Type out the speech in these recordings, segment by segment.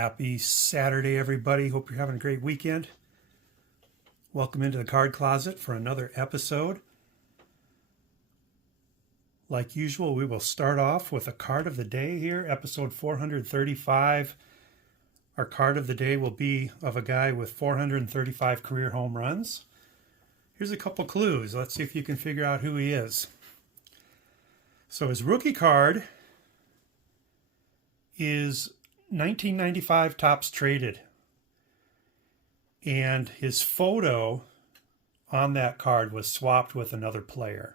Happy Saturday, everybody. Hope you're having a great weekend. Welcome into the Card Closet for another episode. Like usual, we will start off with a card of the day here, episode 435. Our card of the day will be of a guy with 435 career home runs. Here's a couple clues. Let's see if you can figure out who he is. So his rookie card is 1995 Topps Traded. And his photo on that card was swapped with another player.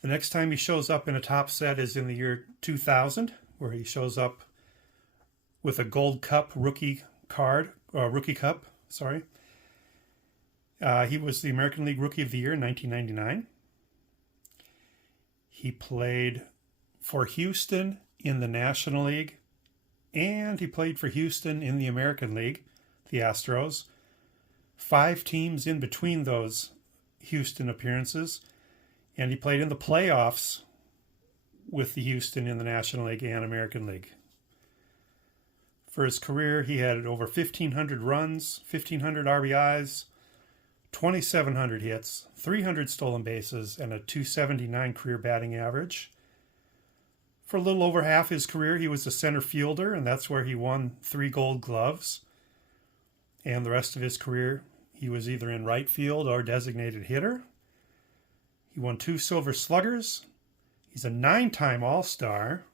The next time he shows up in a Topps set is in the year 2000, where he shows up with a Gold Cup rookie card, rookie cup, sorry. He was the American League Rookie of the Year in 1999. He played for Houston in the National League, and he played for Houston in the American League, the Astros. 5 teams in between those Houston appearances, and he played in the playoffs with the Houston in the National League and American League. For his career, he had over 1,500 runs, 1,500 RBIs, 2,700 hits, 300 stolen bases, and a .279 career batting average. For a little over half his career, he was a center fielder, and that's where he won 3 Gold Gloves. And the rest of his career, he was either in right field or designated hitter. He won 2 Silver Sluggers. He's a 9-time All-Star.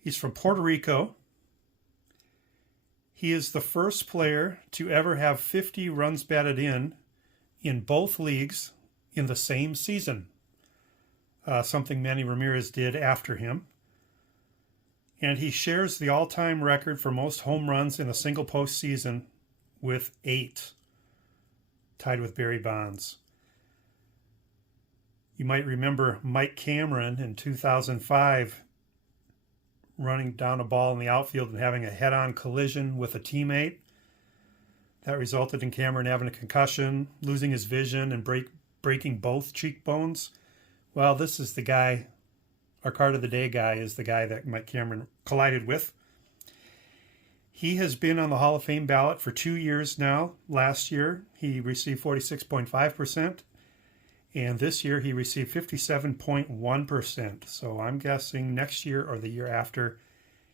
He's from Puerto Rico. He is the first player to ever have 50 runs batted in both leagues in the same season. Something Manny Ramirez did after him. And he shares the all-time record for most home runs in a single postseason with 8, tied with Barry Bonds. You might remember Mike Cameron in 2005 running down a ball in the outfield and having a head-on collision with a teammate. That resulted in Cameron having a concussion, losing his vision, and breaking both cheekbones. Well, this is the guy, our card of the day guy is the guy that Mike Cameron collided with. He has been on the Hall of Fame ballot for 2 years now. Last year, he received 46.5%, and this year he received 57.1%. So I'm guessing next year or the year after,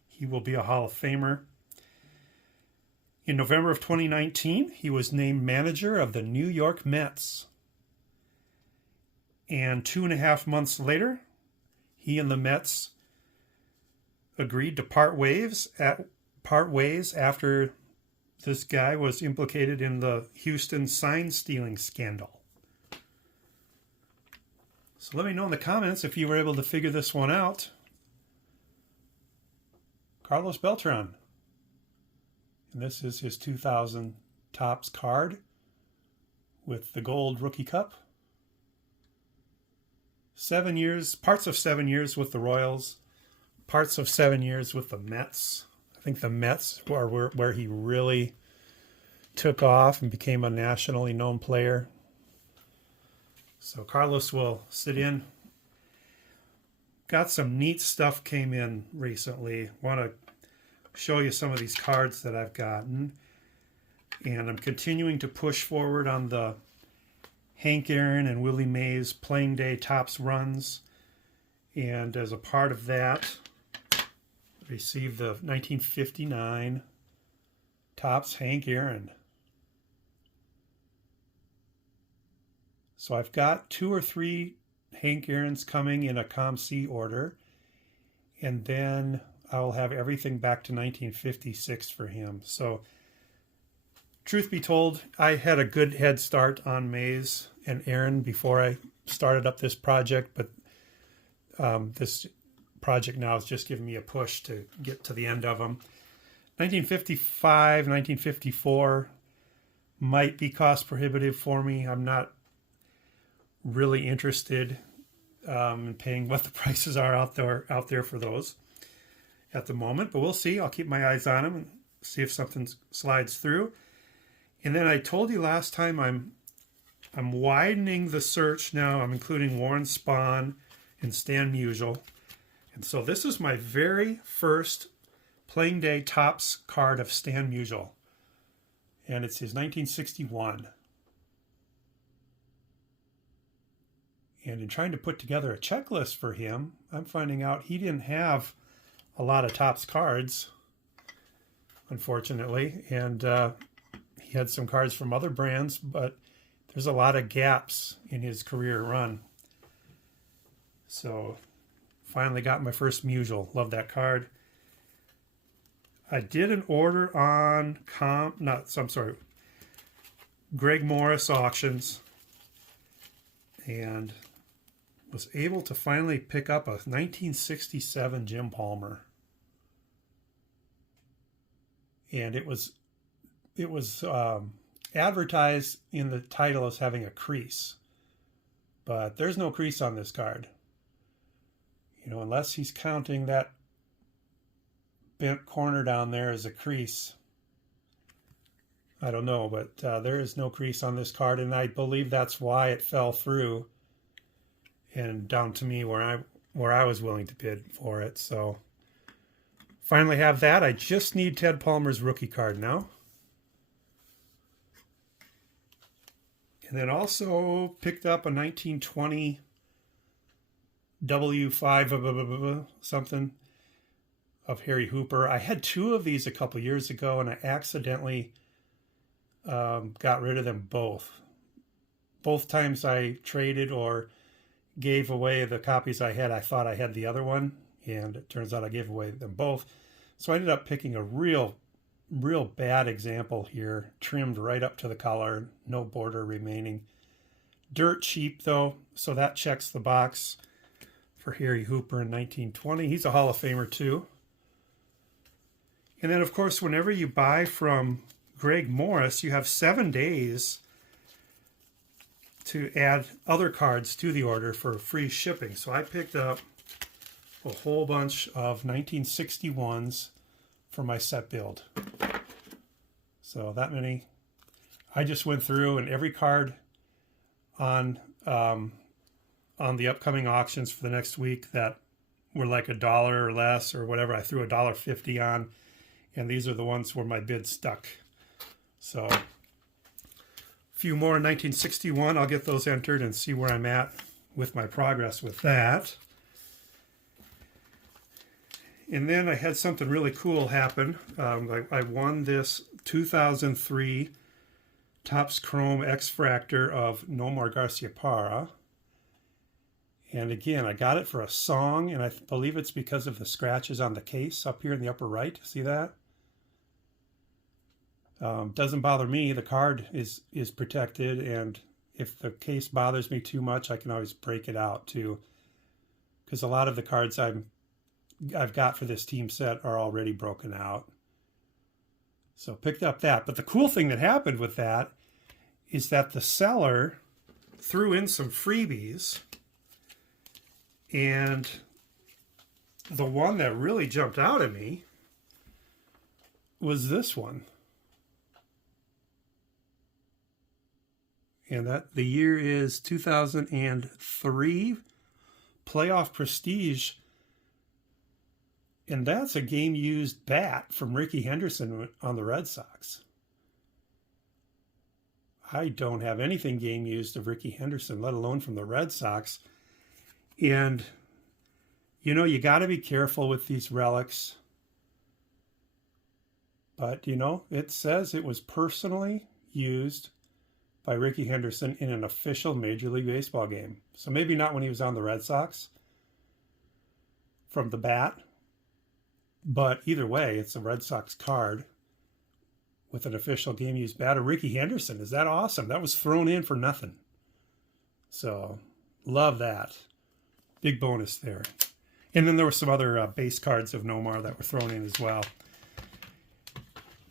he will be a Hall of Famer. In November of 2019, he was named manager of the New York Mets. And 2.5 months later, he and the Mets agreed to part ways after this guy was implicated in the Houston sign stealing scandal. So let me know in the comments if you were able to figure this one out. Carlos Beltran. And this is his 2000 Topps card with the gold rookie cup. 7 years, parts of 7 years with the Royals, parts of 7 years with the Mets. I think the Mets are where he really took off and became a nationally known player. So Carlos will sit in. Got some neat stuff came in recently. Want to show you some of these cards that I've gotten. And I'm continuing to push forward on the Hank Aaron and Willie Mays Playing Day Topps runs. And as a part of that, received the 1959 Topps Hank Aaron. So I've got 2 or 3 Hank Aaron's coming in a COM-C order. And then I'll have everything back to 1956 for him. So truth be told, I had a good head start on Mays and Aaron before I started up this project, but this project now is just giving me a push to get to the end of them. 1955, 1954 might be cost prohibitive for me. I'm not really interested in paying what the prices are out there for those at the moment, but we'll see. I'll keep my eyes on them and see if something slides through. And then I told you last time I'm widening the search now. I'm including Warren Spahn and Stan Musial. And so this is my very first playing day Topps card of Stan Musial. And it's his 1961. And in trying to put together a checklist for him, I'm finding out he didn't have a lot of Topps cards, unfortunately. And he had some cards from other brands, but there's a lot of gaps in his career run. So finally got my first Musial. Love that card. I did an order on Greg Morris auctions, and was able to finally pick up a 1967 Jim Palmer. And it was advertised in the title as having a crease, but there's no crease on this card. You know, unless he's counting that bent corner down there as a crease. I don't know, but there is no crease on this card, and I believe that's why it fell through and down to me where I was willing to bid for it. So finally have that. I just need Ted Palmer's rookie card now. And then also picked up a 1920 W5 something of Harry Hooper. I had two of these a couple years ago, and I accidentally got rid of them both. Both times I traded or gave away the copies I had, I thought I had the other one, and it turns out I gave away them both. So I ended up picking a real bad example here, trimmed right up to the collar, no border remaining. Dirt cheap though, so that checks the box for Harry Hooper in 1920. He's a Hall of Famer too. And then, of course, whenever you buy from Greg Morris, you have 7 days to add other cards to the order for free shipping. So I picked up a whole bunch of 1961s for my set build. So that many. I just went through, and every card on the upcoming auctions for the next week that were like $1 or less or whatever, I threw $1.50 on. And these are the ones where my bid stuck. So a few more in 1961. I'll get those entered and see where I'm at with my progress with that. And then I had something really cool happen. I won this 2003 Topps Chrome X-Fractor of Nomar Garciaparra. And again, I got it for a song, and I believe it's because of the scratches on the case up here in the upper right. See that? Doesn't bother me. The card is protected, and if the case bothers me too much, I can always break it out too. Because a lot of the cards I've got for this team set are already broken out. So picked up that. But the cool thing that happened with that is that the seller threw in some freebies, and the one that really jumped out at me was this one. And that the year is 2003, Playoff Prestige. And that's a game-used bat from Rickey Henderson on the Red Sox. I don't have anything game-used of Rickey Henderson, let alone from the Red Sox. And, you know, you got to be careful with these relics. But, you know, it says it was personally used by Rickey Henderson in an official Major League Baseball game. So maybe not when he was on the Red Sox from the bat. But either way, it's a Red Sox card with an official game-used bat of Rickey Henderson. Is that awesome? That was thrown in for nothing. So, love that. Big bonus there. And then there were some other base cards of Nomar that were thrown in as well.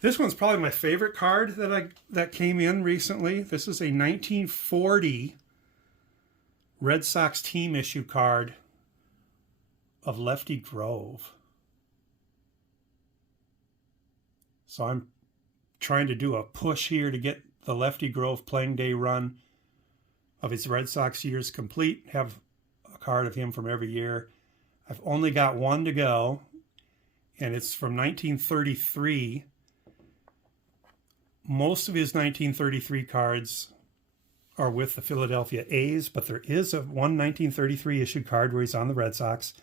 This one's probably my favorite card that came in recently. This is a 1940 Red Sox team issue card of Lefty Grove. So I'm trying to do a push here to get the Lefty Grove playing day run of his Red Sox years complete. Have a card of him from every year. I've only got one to go, and it's from 1933. Most of his 1933 cards are with the Philadelphia A's, but there is a 1933 issued card where he's on the Red Sox,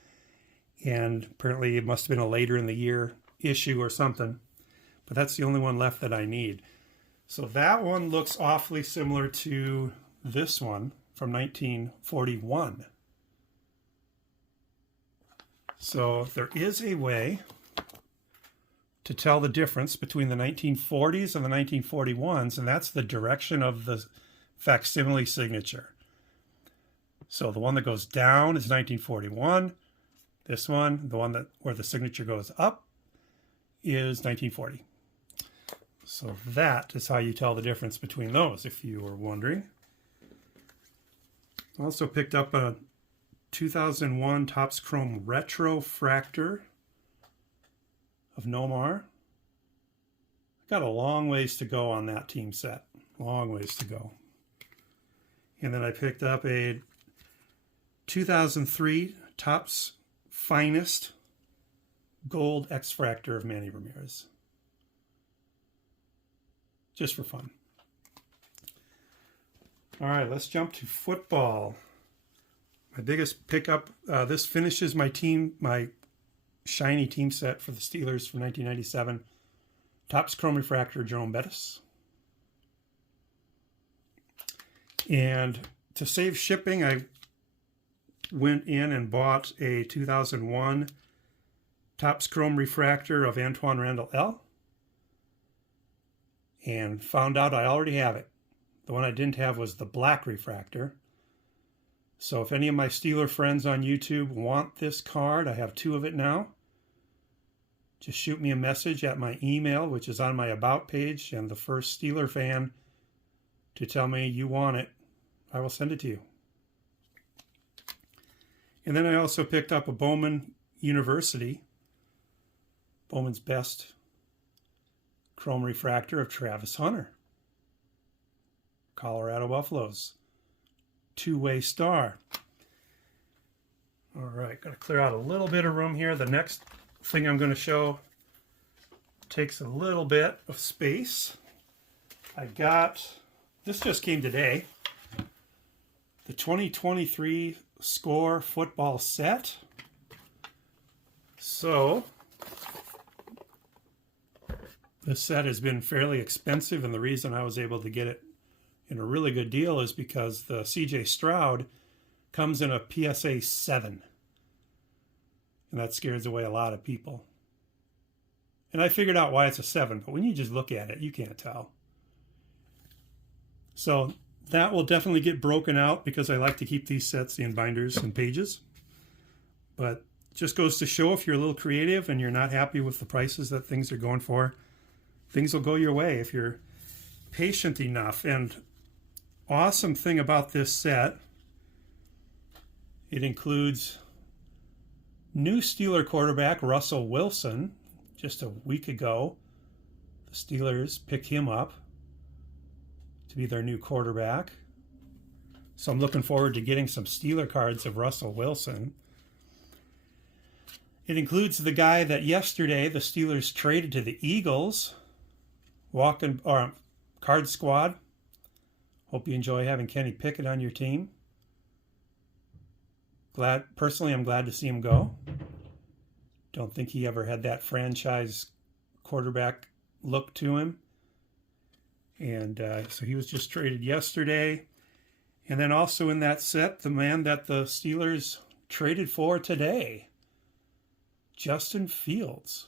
and apparently it must have been a later in the year issue or something, but that's the only one left that I need. So that one looks awfully similar to this one from 1941. So there is a way to tell the difference between the 1940s and the 1941s, and that's the direction of the facsimile signature. So the one that goes down is 1941. This one, the one that where the signature goes up, is 1940. So that is how you tell the difference between those, if you were wondering. Also picked up a 2001 Topps Chrome Retro Fractor of Nomar. Got a long ways to go on that team set. Long ways to go. And then I picked up a 2003 Topps Finest Gold X-Fractor of Manny Ramirez. Just for fun. All right, let's jump to football. My biggest pickup, this finishes my shiny team set for the Steelers from 1997. Topps Chrome Refractor, Jerome Bettis. And to save shipping, I went in and bought a 2001 Topps Chrome Refractor of Antoine Randall L. And found out I already have it. The one I didn't have was the black refractor. So if any of my Steeler friends on YouTube want this card, I have 2 of it now. Just shoot me a message at my email, which is on my About page, and the first Steeler fan to tell me you want it, I will send it to you. And then I also picked up a Bowman University, Bowman's Best Chrome Refractor of Travis Hunter, Colorado Buffaloes, 2-way star. All right, got to clear out a little bit of room here. The next thing I'm going to show takes a little bit of space. I got, this just came today, the 2023 Score football set. So this set has been fairly expensive, and the reason I was able to get it in a really good deal is because the CJ Stroud comes in a PSA 7. And that scares away a lot of people. And I figured out why it's a 7, but when you just look at it, you can't tell. So that will definitely get broken out because I like to keep these sets in binders and pages. But just goes to show, if you're a little creative and you're not happy with the prices that things are going for, things will go your way if you're patient enough. And awesome thing about this set, it includes new Steeler quarterback Russell Wilson. Just a week ago, the Steelers picked him up to be their new quarterback. So I'm looking forward to getting some Steeler cards of Russell Wilson. It includes the guy that yesterday the Steelers traded to the Eagles, Card Squad. Hope you enjoy having Kenny Pickett on your team. Personally, I'm glad to see him go. Don't think he ever had that franchise quarterback look to him. And so he was just traded yesterday. And then also in that set, the man that the Steelers traded for today, Justin Fields.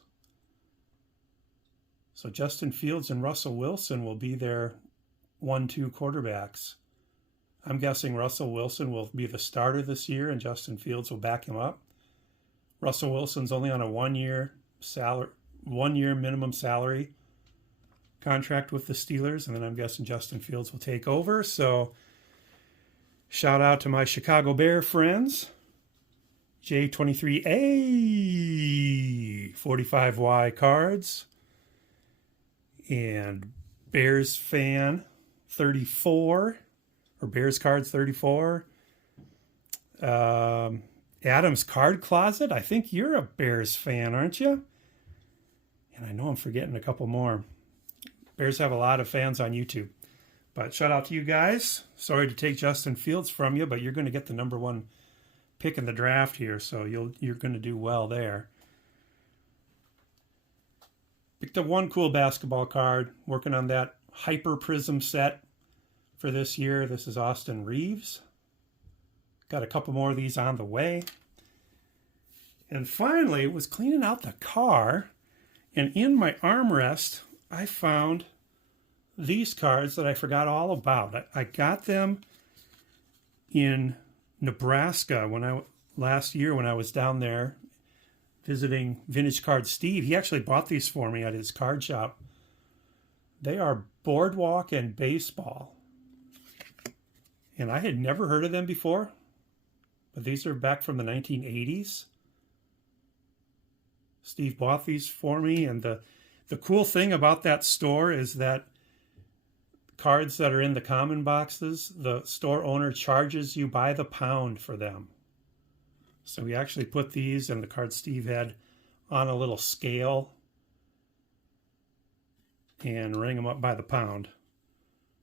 So Justin Fields and Russell Wilson will be their 1-2 quarterbacks. I'm guessing Russell Wilson will be the starter this year and Justin Fields will back him up. Russell Wilson's only on a 1-year minimum salary contract with the Steelers, and then I'm guessing Justin Fields will take over. So shout out to my Chicago Bear friends. J23A 45Y cards and Bears fan 34 or Bears cards 34. Adam's Card Closet. I think you're a Bears fan, aren't you? And I know I'm forgetting a couple more. Bears have a lot of fans on YouTube. But shout out to you guys. Sorry to take Justin Fields from you, but you're going to get the number one pick in the draft here, so you're going to do well there. Picked up one cool basketball card. Working on that Hyper Prism set for this year. This is Austin Reeves. Got a couple more of these on the way. And finally, was cleaning out the car, and in my armrest, I found these cards that I forgot all about. I got them in Nebraska last year when I was down there visiting Vintage Card Steve. He actually bought these for me at his card shop. They are Boardwalk and Baseball. And I had never heard of them before, but these are back from the 1980s. Steve bought these for me, and the cool thing about that store is that cards that are in the common boxes, the store owner charges you by the pound for them. So we actually put these and the cards Steve had on a little scale and ring them up by the pound.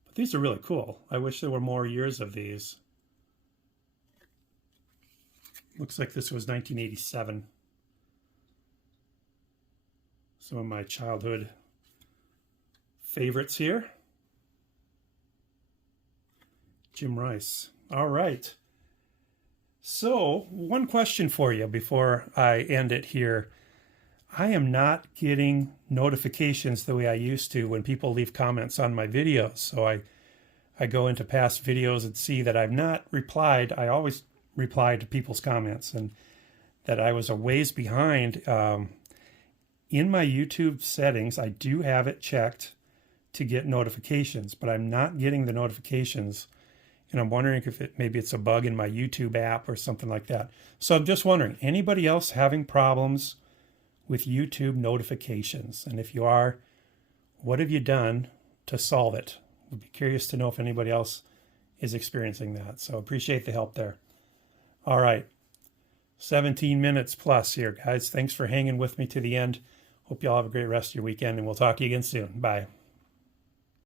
But these are really cool. I wish there were more years of these. Looks like this was 1987. Some of my childhood favorites here. Jim Rice. All right. So, one question for you before I end it here. I am not getting notifications the way I used to when people leave comments on my videos. So I go into past videos and see that I've not replied. I always reply to people's comments, and that I was a ways behind. In my YouTube settings, I do have it checked to get notifications, but I'm not getting the notifications. And I'm wondering if maybe it's a bug in my YouTube app or something like that. So I'm just wondering, anybody else having problems with YouTube notifications? And if you are, what have you done to solve it? I'd be curious to know if anybody else is experiencing that. So appreciate the help there. All right. 17 minutes plus here, guys. Thanks for hanging with me to the end. Hope you all have a great rest of your weekend, and we'll talk to you again soon. Bye.